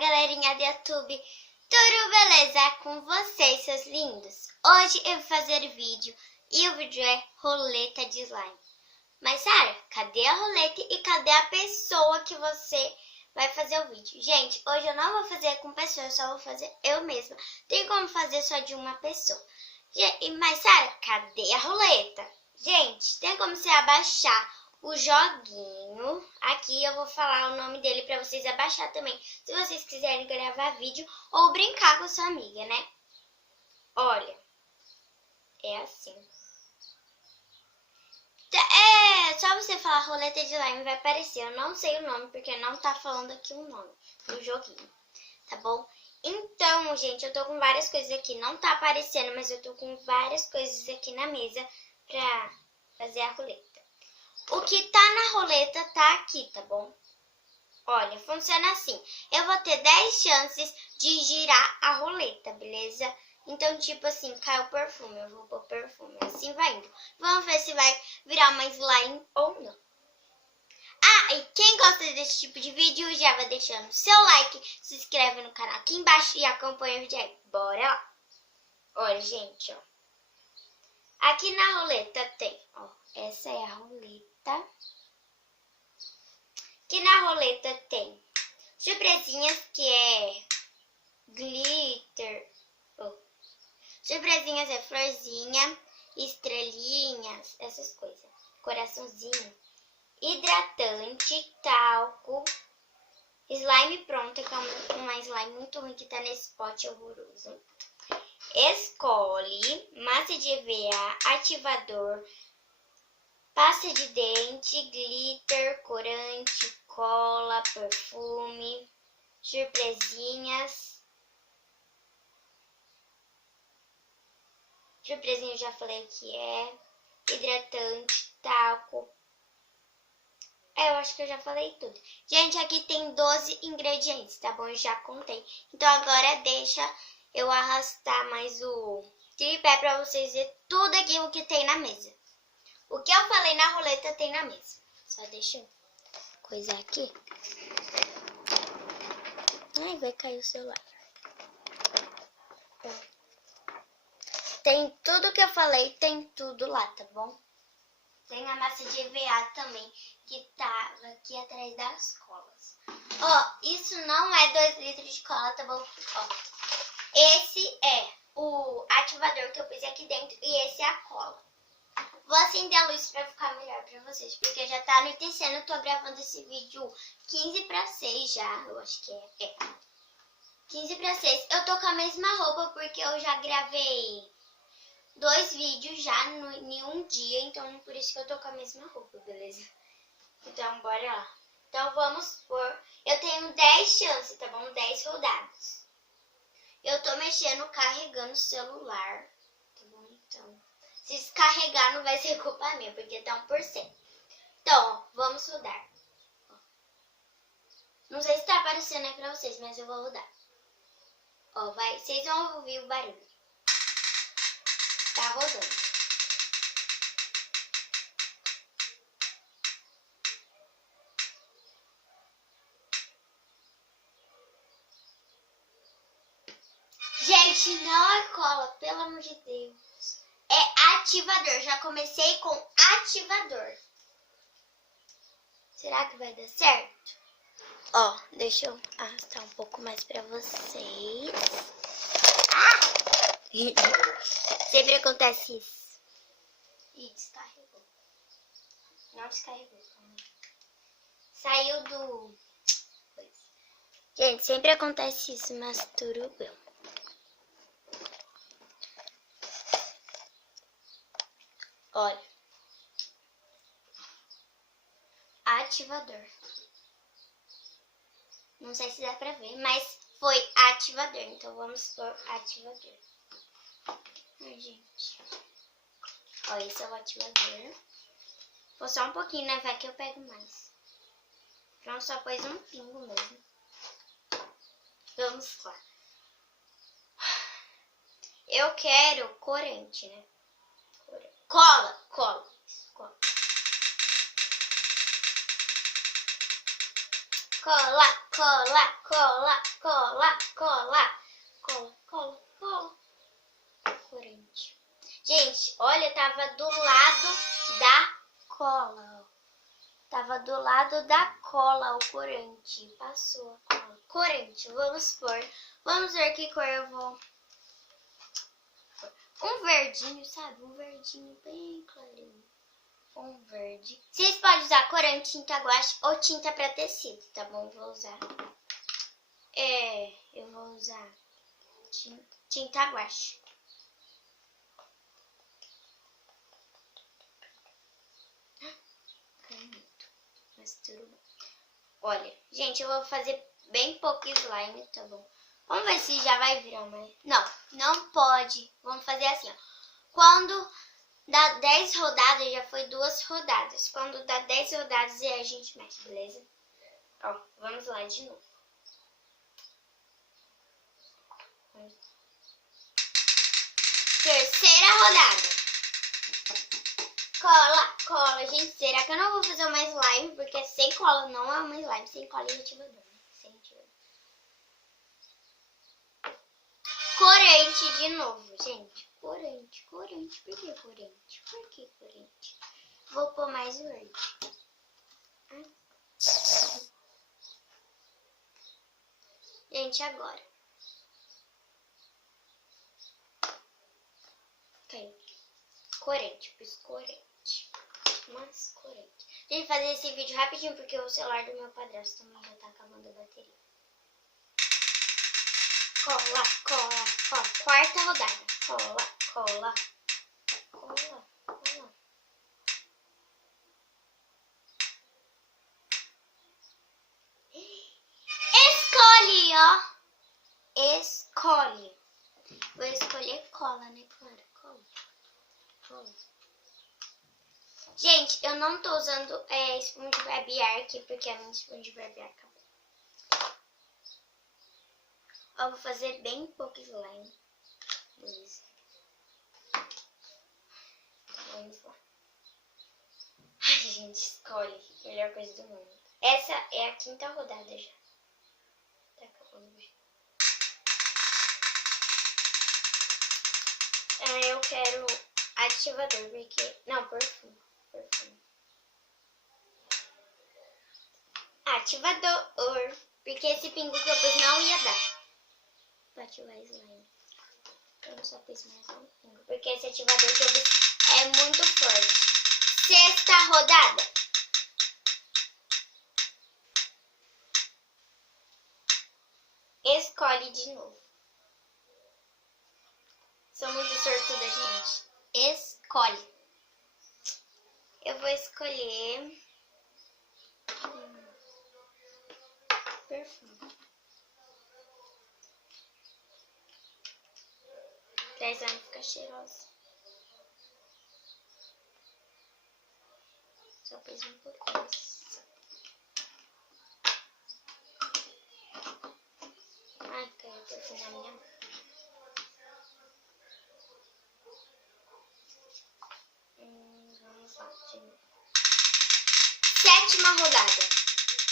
galerinha do YouTube, tudo beleza com vocês, seus lindos? Hoje eu vou fazer vídeo e o vídeo é roleta de slime. Mas Sara, cadê a roleta e cadê a pessoa que você vai fazer o vídeo? Gente, hoje eu não vou fazer com pessoa, eu só vou fazer eu mesma. Tem como fazer só de uma pessoa. Mas Sara, cadê a roleta? Gente, tem como você abaixar o joguinho. Aqui eu vou falar o nome dele para vocês abaixar também, se vocês quiserem gravar vídeo ou brincar com a sua amiga, né? Olha, é assim. É só você falar roleta de slime, vai aparecer. Eu não sei o nome, porque não tá falando aqui o nome do joguinho, tá bom? Então, gente, eu tô com várias coisas aqui. Não tá aparecendo, mas eu tô com várias coisas aqui na mesa pra fazer a roleta. O que tá na roleta tá aqui, tá bom? Olha, funciona assim. Eu vou ter 10 chances de girar a roleta, beleza? Então, tipo assim, cai o perfume, eu vou pôr perfume. Assim vai indo. Vamos ver se vai virar uma slime ou não. Ah, e quem gosta desse tipo de vídeo já vai deixando seu like, se inscreve no canal aqui embaixo e acompanha o vídeo aí. Bora lá! Olha, gente, ó. Aqui na roleta tem, ó, essa é a roleta. Aqui na roleta tem surpresinhas, que é glitter. Surpresinhas é florzinha, estrelinhas, essas coisas. Coraçãozinho. Hidratante, talco, slime pronta, que é uma slime muito ruim que tá nesse pote horroroso. Escolhe, massa de EVA, ativador, pasta de dente, glitter, corante, cola, perfume, surpresinhas. Surpresinha eu já falei o que é. Hidratante, talco. Eu acho que eu já falei tudo. Gente, aqui tem 12 ingredientes, tá bom? Eu já contei. Então agora deixa eu arrastar mais o tripé pra vocês verem tudo aquilo que tem na mesa. O que eu falei na roleta tem na mesa. Só deixa eu coisar aqui. Ai, vai cair o celular. Tem tudo que eu falei, tem tudo lá, tá bom? Tem a massa de EVA também, que tá aqui atrás das colas. Ó, isso não é 2 litros de cola, tá bom? Ó, esse é o ativador que eu pus aqui dentro e esse é a cola. Vou acender a luz pra ficar melhor pra vocês, porque já tá anoitecendo. Eu tô gravando esse vídeo 15 para 6 já, eu acho que é. 15 para 6. Eu tô com a mesma roupa porque eu já gravei 2 vídeos já em um dia, então por isso que eu tô com a mesma roupa, beleza? Então, bora lá. Então, vamos por... Eu tenho 10 chances, tá bom? 10 rodadas. Eu tô mexendo, carregando o celular, tá bom? Então, se descarregar não vai ser culpa minha, porque tá 1%. Então, ó, vamos rodar. Ó. Não sei se tá aparecendo aí pra vocês, mas eu vou rodar. Ó, vai, vocês vão ouvir o barulho. Tá rodando. Gente, não é cola, pelo amor de Deus. É ativador. Já comecei com ativador. Será que vai dar certo? Ó, deixa eu arrastar um pouco mais pra vocês. Sempre acontece isso. Ih, descarregou. Não descarregou. Saiu do... Gente, sempre acontece isso, mas tudo bem. Olha. Ativador. Não sei se dá pra ver, mas foi ativador. Então, vamos por ativador. Ai, gente. Ó, esse é o ativador. Vou só um pouquinho, né? Vai que eu pego mais. Pronto, só pôs um pingo mesmo. Vamos lá. Eu quero corante, né? Cola, cola. cola, cola, cola, cola, cola, cola, cola, cola. Corante. Gente, olha, tava do lado da cola, ó. Tava do lado da cola o corante. Passou a cola. Corante, vamos pôr. Vamos ver que cor eu vou. Um verdinho, sabe? Um verdinho bem clarinho. Um verde. Vocês podem usar corante, tinta guache ou tinta pra tecido, tá bom? Vou usar. Eu vou usar tinta guache. Mas tudo bom. Olha, gente, eu vou fazer bem pouco slime, tá bom? Vamos ver se já vai virar uma... Não pode. Vamos fazer assim, ó. Quando dá 10 rodadas, já foi 2 rodadas. Quando dá 10 rodadas, aí a gente mexe, beleza? Ó, vamos lá de novo. Terceira rodada. Cola, cola. Gente, será que eu não vou fazer uma slime? Porque sem cola não é uma slime. Sem cola e ativador, né? Sem ativador. Corante de novo, gente. Corante, corante. Por que corante? Por que corante? Vou pôr mais verde. Gente, agora. Ok. Corante, pus corante. Mais corante. Deixa eu fazer esse vídeo rapidinho porque o celular do meu padrasto também já tá acabando a bateria. Cola, cola, cola. Quarta rodada. Cola, cola, cola, cola. Escolhe, ó. Escolhe. Vou escolher cola, né? Claro, cola. Cola. Gente, eu não tô usando espuma de barbear aqui porque a minha espuma de barbear acabou. Eu vou fazer bem pouco slime. Beleza. Vamos lá. Ai, gente, escolhe. Melhor coisa do mundo. Essa é a 5ª rodada já. Tá acabando já. Eu quero ativador, porque... Não, perfume. Perfume. Ativador. Porque esse pingo que eu pus não ia dar pra ativar slime. Eu só pus mais um pingo. Porque esse ativador que eu pus é muito forte. 6ª rodada. Escolhe de novo. Sou muito sortuda, gente. Escolhe. Eu vou escolher... perfume. Pra slime ficar cheirosa. Só pus um pouquinho. Ai, caiu perfume na minha mão. Vamos lá, de novo. 7ª rodada.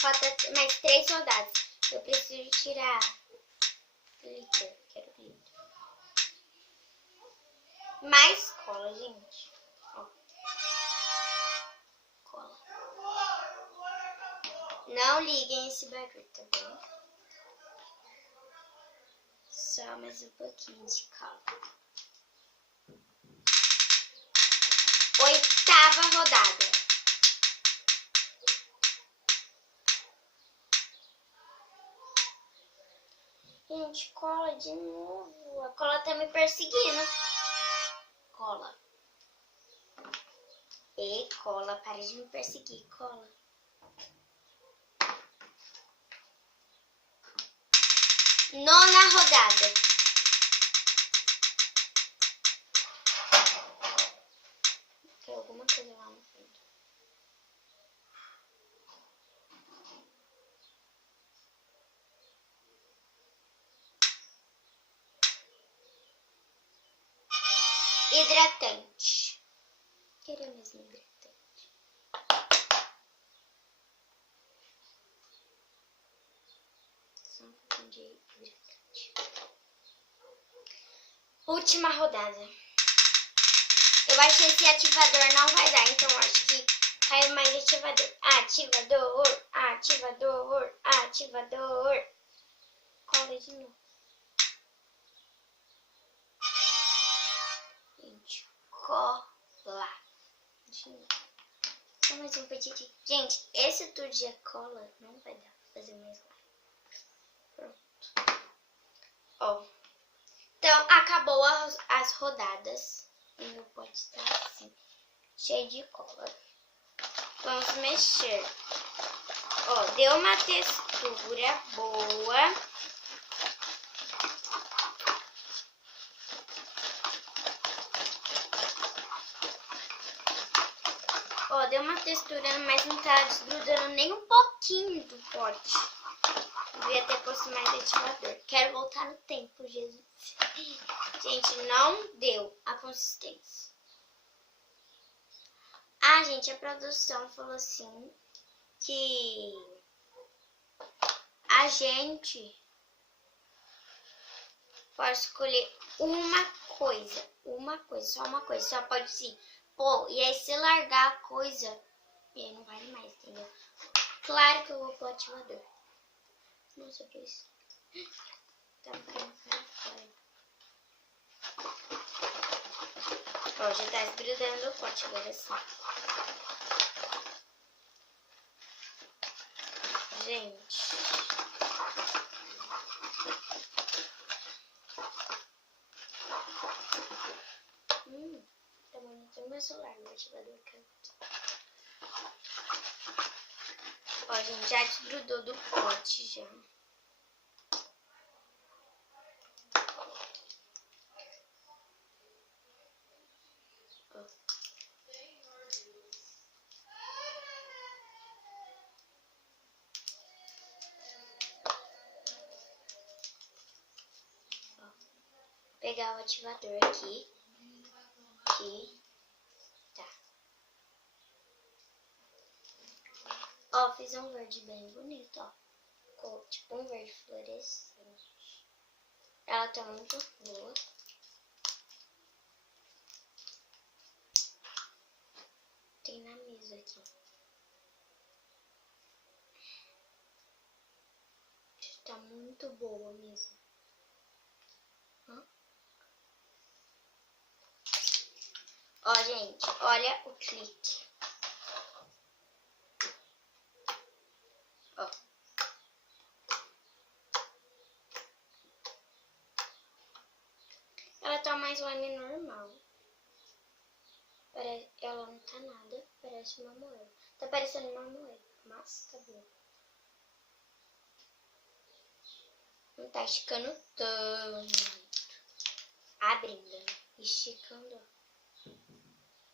Falta mais 3 rodadas. Eu preciso tirar glitter. Quero glitter. Mais cola, gente. Ó. Cola. Não liguem esse barulho, tá bom? Só mais um pouquinho de cola. 8ª rodada. Gente, cola de novo. A cola tá me perseguindo. Cola. E cola, para de me perseguir, cola. 9ª rodada. Tem alguma coisa lá no fundo. Hidratante. Queria mesmo hidratante. de hidratante. Última rodada. Eu acho que esse ativador não vai dar, então acho que caiu mais ativador. Ativador, ativador, ativador. Cola de novo. Gente, cola de novo. Só mais um pedidinho. Gente, esse tudo de cola não vai dar pra fazer mais lá. Pronto. Ó. Então, acabou as rodadas. E meu pote está assim, cheio de cola. Vamos mexer. Ó, deu uma textura boa. Ó, deu uma textura, mas não tá desgrudando nem um pouquinho do pote. Devia ter posto mais ativador. Quero voltar no tempo, Jesus. Gente, não deu a consistência. Ah, gente, a produção falou assim que a gente pode escolher uma coisa, só uma coisa. Só pode sim. Pô, e aí se largar a coisa, e aí não vale mais, entendeu? Claro que eu vou pro ativador. Nossa, que isso? Tá ficando fora. Ó, já tá esgrudando o pote agora sim. Gente. Tá bonito o meu celular, meu ativador aqui. Ó, gente, já desgrudou do pote já. Pegar o ativador aqui. Tá. Ó, fiz um verde bem bonito, ó. Ficou tipo um verde fluorescente. Ela tá muito boa. Tem na mesa aqui. Tá muito boa mesmo. Ó, gente, olha o clique. Ó. Ela tá mais slime normal. Ela não tá nada, parece uma moeda. Tá parecendo uma moeda, mas tá bom. Não tá esticando tanto. Abrindo, né? Esticando.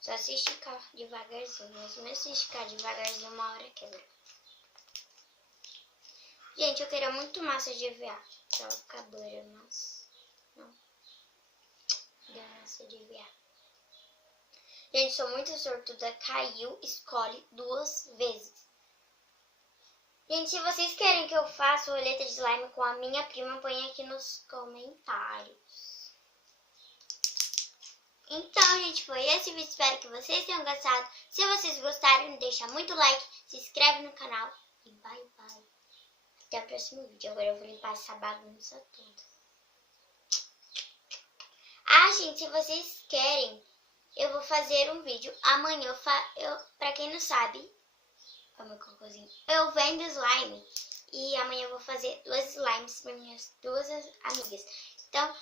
Só se esticar devagarzinho. Mas mesmo se esticar devagarzinho, uma hora quebra. Gente, eu queria muito massa de EVA. Pra ela ficar dura, mas não. Deu massa de EVA. Gente, sou muito sortuda. Caiu, escolhe 2 vezes. Gente, se vocês querem que eu faça roleta de slime com a minha prima, põe aqui nos comentários. Então, gente, foi esse vídeo. Espero que vocês tenham gostado. Se vocês gostaram, deixa muito like, se inscreve no canal e bye, bye. Até o próximo vídeo. Agora eu vou limpar essa bagunça toda. Ah, gente, se vocês querem, eu vou fazer um vídeo amanhã. Pra quem não sabe, ó, meu cocôzinho, eu vendo slime. E amanhã eu vou fazer 2 slimes para minhas 2 amigas. Então,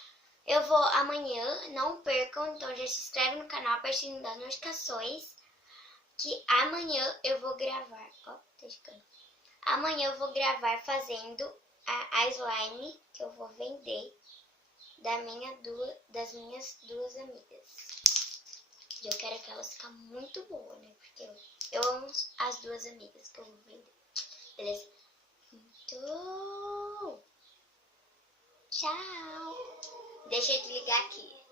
eu vou amanhã, não percam, então já se inscreve no canal, apertem das notificações, que amanhã eu vou gravar, ó, tá ficando. Amanhã eu vou gravar fazendo a slime que eu vou vender das minhas 2 amigas. E eu quero que elas fiquem muito boas, né, porque eu amo as 2 amigas que eu vou vender. Beleza? Então, tchau! Deixa eu desligar aqui.